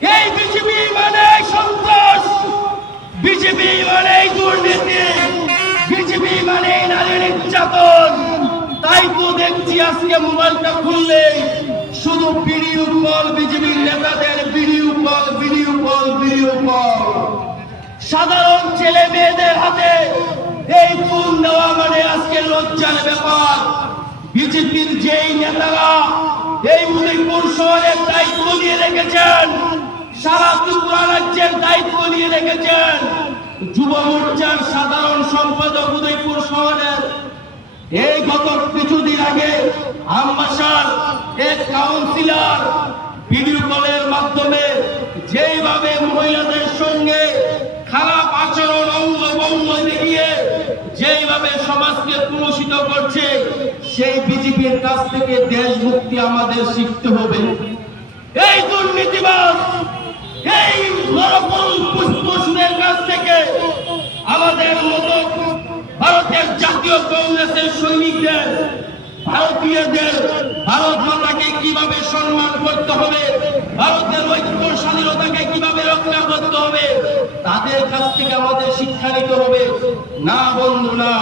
এই বিজেপি মানে সন্ত্রাস, বিজেপি মানে দুর্নীতি, বিজেপি মানে নারী নির্যাতন। তাই তো দেখছি আজকে মোবাইলটা খুললে শুধু ভিডিও কল, বিজেপির নেতাদের video call, video call, video call. সাধারণ ছেলে মেয়েদের হাতে এই ফোন দেওয়া মানে আজকে লজ্জার ব্যাপার। বিজেপির যেই নেতারা এই উদয়পুর শহরের দায়িত্ব নিয়ে রেখেছেন, সারা ত্রিপুরা রাজ্যের দায়িত্ব নিয়ে রেখেছেন, যুব মোর্চার সাধারণ সম্পাদক উদয়পুর শহরের, এই গত কিছুদিন আগে আমবাসার এক কাউন্সিলর ভিডিও কলের মাধ্যমে যেইভাবে মহিলাদের সঙ্গে খারাপ আচরণ অঙ্গভঙ্গ দেখিয়ে যেইভাবে সমাজকে কলুষিত করছে, সেই বিজেপির কাছ থেকে দেশ মুক্তি আমাদের শিখতে হবে। এই দুর্নীতিবাদ, এই নরপশুদের কাছ থেকে আমাদের মতো ভারতের জাতীয় কংগ্রেসের সৈনিকদের, ভারতীয়দের ভারত মাতাকে কিভাবে সম্মান করতে হবে, ভারতের ঐক্য স্বাধীনতাকে কিভাবে রক্ষা করতে হবে, তাদের কাছ থেকে আমাদের শিক্ষা নিতে হবে। না বন্ধু, না।